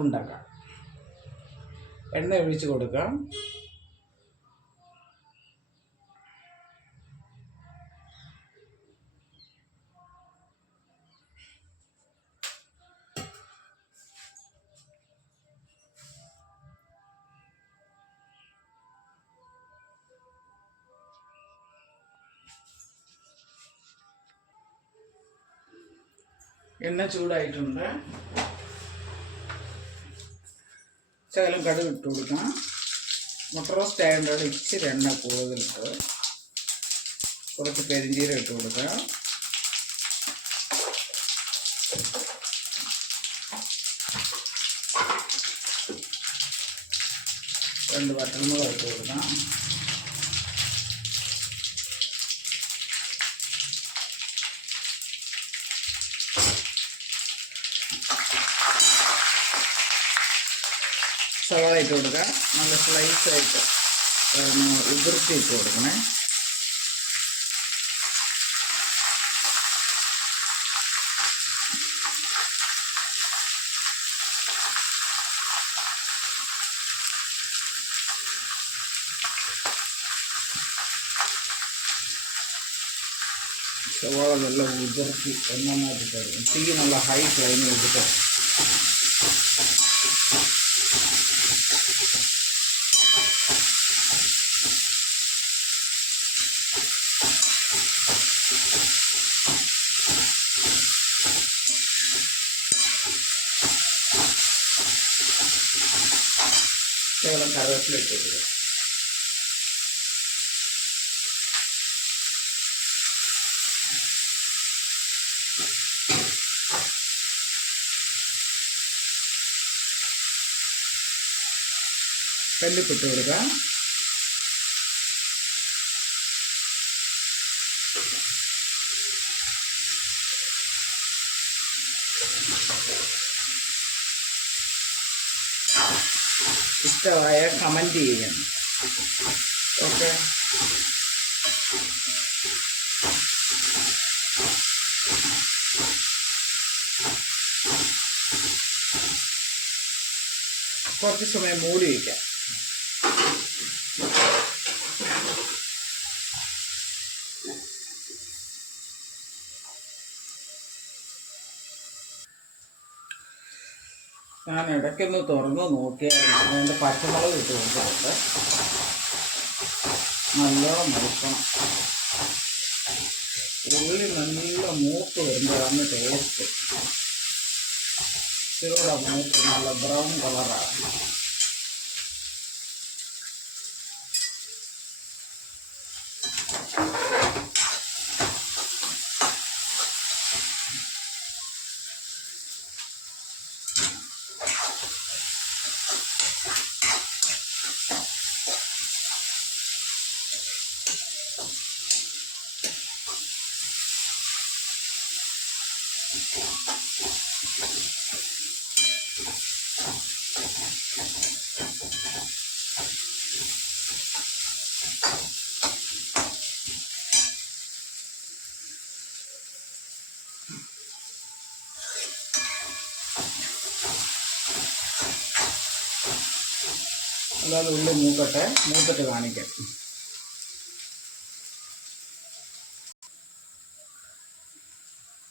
ഉണ്ടാക്കാം. എണ്ണ ഒഴിച്ച് കൊടുക്കാം. എണ്ണ ചൂടായിട്ടുണ്ട്. ശകലം കടുക് ഇട്ട് കൊടുക്കാം. മുട്ട റോസ്റ്റ് ആയതുകൊണ്ട് ഇച്ചിരി എണ്ണ കൂടുതലിട്ട് കുറച്ച് പെരിഞ്ചീരം ഇട്ട് കൊടുക്കാം. രണ്ട് വറ്റൽമുളക് ഇട്ട് കൊടുക്കാം. സവാള ഇട്ട് കൊടുക്കുക. നല്ല സ്ലൈസായിട്ട് ഉതിർത്തി ഇട്ട് കൊടുക്കണേ. സവാള നല്ല ഉതിർത്തി നന്നായിട്ട് തരും. തീ നല്ല ഹൈ ഫ്ലെയിമിൽ വെച്ചിട്ട് ശകലം കറിവേപ്പില ഇട്ട് കൊടുക്കുക. കല്ലുപ്പിട്ട് കൊടുക്കുക. ഇഷ്ടമായ കമൻറ്റ് ചെയ്യണം. ഓക്കെ. കുറച്ച് സമയം മൂടി വയ്ക്കാം. ഞാൻ ഇടയ്ക്കൊന്ന് തുറന്ന് നോക്കിയായിരുന്നു. അതിൻ്റെ പച്ചമുളക് ഇട്ട് കൊടുത്തിട്ടുണ്ട്. നല്ലോണം മുറുക്കണം. ഉള്ളി നല്ല മൂത്ത് വരുമ്പോഴാണ് ടേസ്റ്റ്. ഇച്ചിരൂടെ മൂത്ത് നല്ല ബ്രൗൺ കളറാണ്. അല്ലാതെ ഉള്ളി മൂത്തിട്ട് കാണിക്കാം.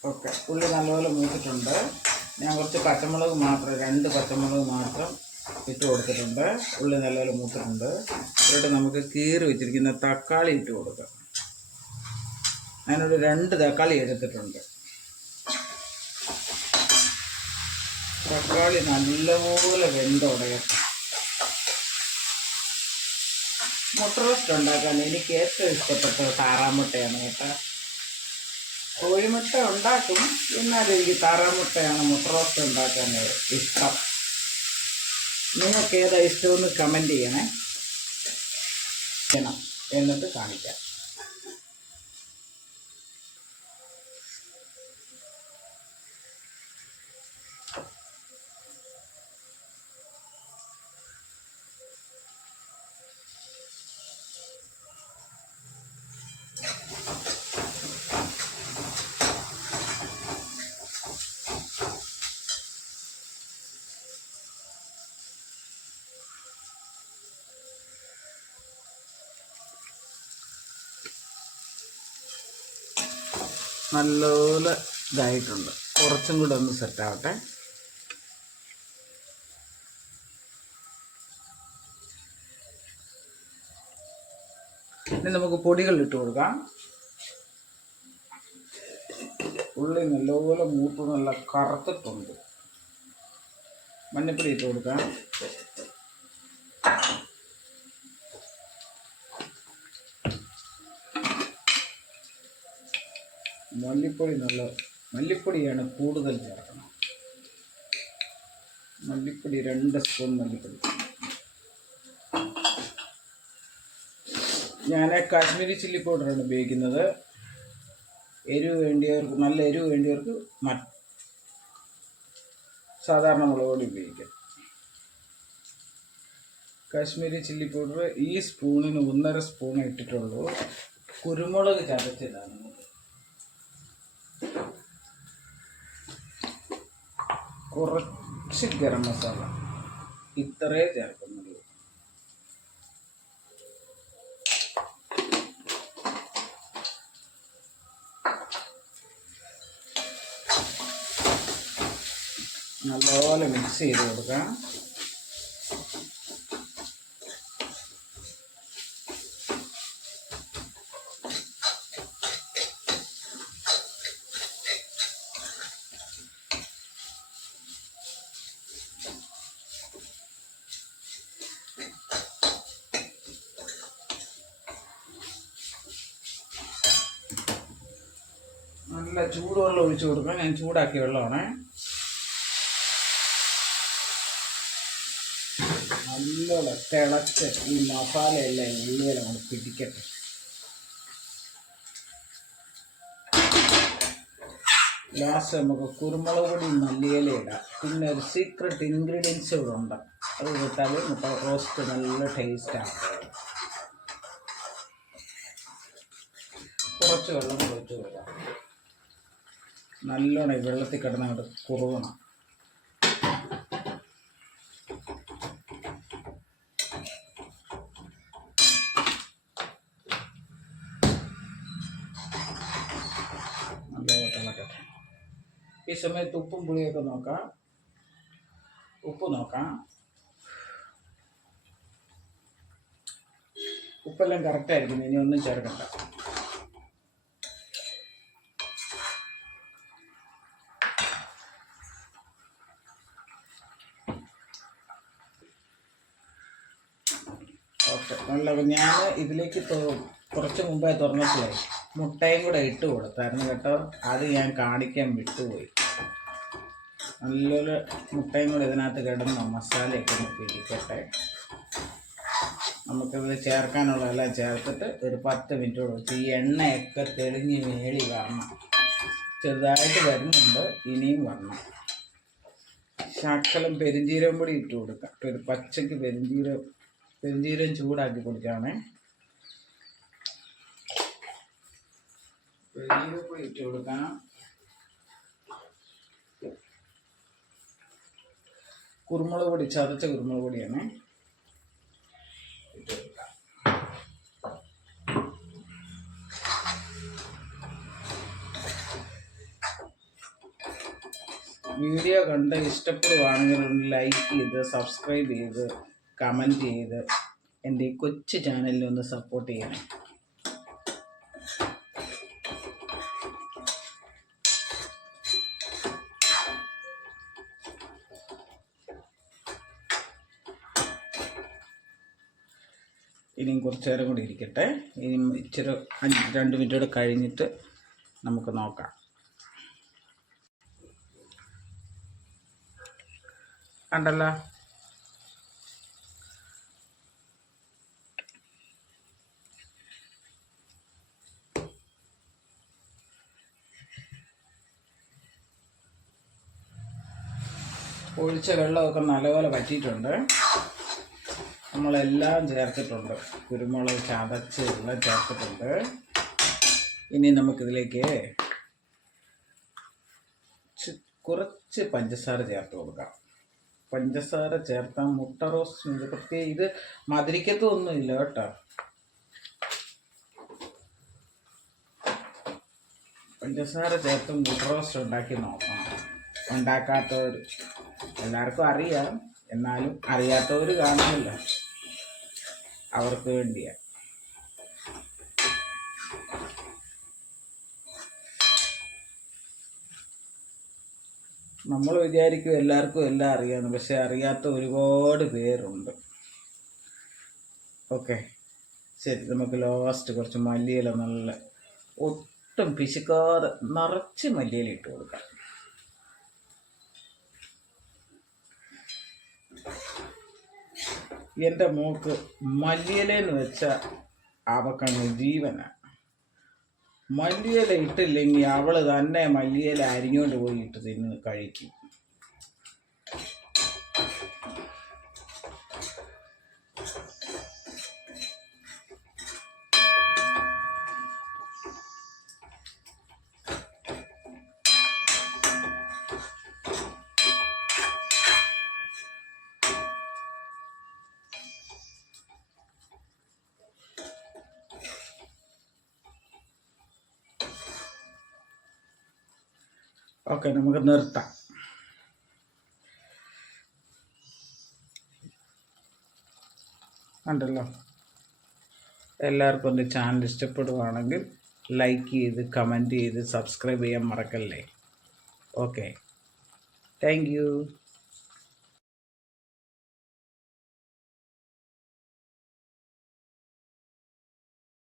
ഓക്കെ, ഉള്ളി നല്ലപോലെ മൂത്തിട്ടുണ്ട്. ഞാൻ കുറച്ച് പച്ചമുളക് മാത്രം 2 പച്ചമുളക് മാത്രം ഇട്ട് കൊടുത്തിട്ടുണ്ട്. ഉള്ളി നല്ലപോലെ മൂത്തിട്ടുണ്ട്. എന്നിട്ട് നമുക്ക് കീറി വെച്ചിരിക്കുന്ന തക്കാളി ഇട്ട് കൊടുക്കാം. ഞാനൊരു 2 തക്കാളി എടുത്തിട്ടുണ്ട്. തക്കാളി നല്ലപോലെ വെന്തുടയട്ടെ. മുട്ട റോസ്റ്റ് ഉണ്ടാക്കാൻ എനിക്ക് ഏറ്റവും ഇഷ്ടപ്പെട്ടത് താറാമുട്ടയാണ് കേട്ടോ. കോഴിമുട്ട ഉണ്ടാക്കും, എന്നാലും എനിക്ക് താറാമുട്ടയാണ് മുട്ട റോസ്റ്റ് ഉണ്ടാക്കാൻ ഇഷ്ടം. നിങ്ങൾക്ക് ഏതാ ഇഷ്ടമെന്ന് കമൻറ്റ് ചെയ്യണേ. എന്നിട്ട് കാണിക്കാം. നല്ലപോലെ ഇതായിട്ടുണ്ട്. കുറച്ചും കൂടെ ഒന്ന് സെറ്റാവട്ടെ. ഇനി നമുക്ക് പൊടികൾ ഇട്ട് കൊടുക്കാം. ഉള്ളി നല്ലപോലെ മൂത്ത് നല്ല കറുത്തിട്ടുണ്ട്. മഞ്ഞപ്പൊടി ഇട്ട് കൊടുക്കാം. മല്ലിപ്പൊടിയാണ് കൂടുതൽ ചേർക്കണം. മല്ലിപ്പൊടി 2 സ്പൂൺ മല്ലിപ്പൊടി. ഞാൻ കാശ്മീരി ചില്ലി പൗഡറാണ് ഉപയോഗിക്കുന്നത്. നല്ല എരിവ് വേണ്ടിയവർക്ക് സാധാരണ മുളക് പൊടി ഉപയോഗിക്കാം. കാശ്മീരി ചില്ലി പൗഡർ ഈ സ്പൂണിന് 1.5 സ്പൂൺ ഇട്ടിട്ടുള്ളൂ. കുരുമുളക് ചതച്ചതാണ്. കുറച്ച് ഗരം മസാല ഇത്രേ ചേർക്കുന്നുള്ളൂ. നല്ലപോലെ മിക്സ് ചെയ്ത് കൊടുക്കാം. നല്ല ചൂടുവെള്ളം ഒഴിച്ചു കൊടുക്കാം. ഞാൻ ചൂടാക്കിയ വെള്ളമാണ്. നല്ലോണം തിളച്ച് ഈ മസാലയെല്ലാം ഉള്ളിയെല്ലാം കൊണ്ട് പിടിക്കട്ടെ. ലാസ്റ്റ് നമുക്ക് കുരുമുളക് പൊടി മല്ലിയില ഇടാം. പിന്നെ ഒരു സീക്രട്ട് ഇൻഗ്രീഡിയൻസ് ഇവിടെ ഉണ്ട്. അത് ഇട്ടാൽ മുട്ട റോസ്റ്റ് നല്ല ടേസ്റ്റാണ്. കുറച്ച് വെള്ളം ഒഴിച്ച് കൊടുക്കാം. നല്ലോണം ഈ വെള്ളത്തിൽ കിടന്ന് അങ്ങോട്ട് കുറുകണം. ഈ സമയത്ത് ഉപ്പും പുളിയൊക്കെ നോക്കാം. ഉപ്പ് നോക്കാം. ഉപ്പെല്ലാം കറക്റ്റായിരിക്കും. ഇനി ഒന്നും ചേർക്കണ്ട. ഓക്കെ. നല്ല ഞാൻ ഇതിലേക്ക് കുറച്ച് മുമ്പേ തുറന്നപ്പോഴേ മുട്ടയും കൂടെ ഇട്ട് കൊടുത്തായിരുന്നു കേട്ടോ. അത് ഞാൻ കാണിക്കാൻ വിട്ടുപോയി. നല്ലൊരു മുട്ടയും കൂടെ ഇതിനകത്ത് കിടന്ന് മസാലയൊക്കെ ഒന്ന് പിടിക്കട്ടെ. നമുക്കിത് ചേർക്കാനുള്ളതെല്ലാം ചേർത്തിട്ട് ഒരു 10 മിനിറ്റ് വെച്ച് ഈ എണ്ണയൊക്കെ തെളിഞ്ഞ് മേളി വരണം. ചെറുതായിട്ട് വരുന്നുണ്ട്, ഇനിയും വരണം. ശകലം പെരുംജീരകം പൊടി ഇട്ട് കൊടുക്കാം. ഒരു പച്ചയ്ക്ക് പെരുംജീരകം ചൂടാക്കി കൊടുക്കുകയാണേ. പെരുംജീരകപ്പൊടി ഇട്ട് കൊടുക്കാം. കുരുമുളക് പൊടി, ചതച്ച കുരുമുളക് പൊടിയാണ് ഇട്ട് കൊടുക്കാം. വീഡിയോ കണ്ട് ഇഷ്ടപ്പെടുവാണെങ്കിൽ ഒന്ന് ലൈക്ക് ചെയ്ത് സബ്സ്ക്രൈബ് ചെയ്ത് കമൻറ്റ് ചെയ്ത് എൻ്റെ ഈ കൊച്ചു ചാനലിനെ ഒന്ന് സപ്പോർട്ട് ചെയ്യണം. ഇനിയും കുറച്ച് നേരം കൂടി ഇരിക്കട്ടെ. ഇനിയും ഇച്ചിരി 2 മിനിറ്റ് കൂടെ കഴിഞ്ഞിട്ട് നമുക്ക് നോക്കാം. കണ്ടല്ലോ, ഒഴിച്ച വെള്ളമൊക്കെ നല്ലപോലെ വറ്റിയിട്ടുണ്ട്. നമ്മളെല്ലാം ചേർത്തിട്ടുണ്ട്. കുരുമുളക് ചതച്ച് എല്ലാം ചേർത്തിട്ടുണ്ട്. ഇനി നമുക്കിതിലേക്ക് കുറച്ച് പഞ്ചസാര ചേർത്ത് കൊടുക്കാം. പഞ്ചസാര ചേർത്താൽ മുട്ട റോസ്റ്റ് പ്രത്യേകം ഇത് മധുരിക്കത്തൊന്നുമില്ല കേട്ടോ. പഞ്ചസാര ചേർത്ത് മുട്ട റോസ്റ്റ് ഉണ്ടാക്കി നോക്കണം. ഉണ്ടാക്കാത്തവർ, എല്ലാവർക്കും അറിയാം, എന്നാലും അറിയാത്തവർ കാണുമല്ലോ, അവർക്ക് വേണ്ടിയാണ്. നമ്മൾ വിചാരിക്കും എല്ലാവർക്കും എല്ലാം അറിയാമെന്ന്, പക്ഷെ അറിയാത്ത ഒരുപാട് പേരുണ്ട്. ഓക്കെ, ശരി. നമുക്ക് ലാസ്റ്റ് കുറച്ച് മല്ലിയില, നല്ല ഒട്ടും പിശുക്കാതെ നിറച്ച് മല്ലിയില ഇട്ട് കൊടുക്കാം. എൻ്റെ മോൾക്ക് മല്ലിയിലെന്ന് വെച്ചാൽ അവക്കങ്ങ് ജീവനാണ്. മല്ലിയില ഇട്ടില്ലെങ്കിൽ അവൾ തന്നെ മല്ലിയില അരിഞ്ഞുകൊണ്ട് പോയി ഇട്ട് തിന്ന് കഴിക്കും. ഓക്കെ, നമുക്ക് നിർത്താം. ഉണ്ടല്ലോ, എല്ലാവർക്കും എൻ്റെ ചാനൽ ഇഷ്ടപ്പെടുകയാണെങ്കിൽ ലൈക്ക് ചെയ്ത്, കമൻറ്റ് ചെയ്ത്, സബ്സ്ക്രൈബ് ചെയ്യാൻ മറക്കല്ലേ. Okay, thank you.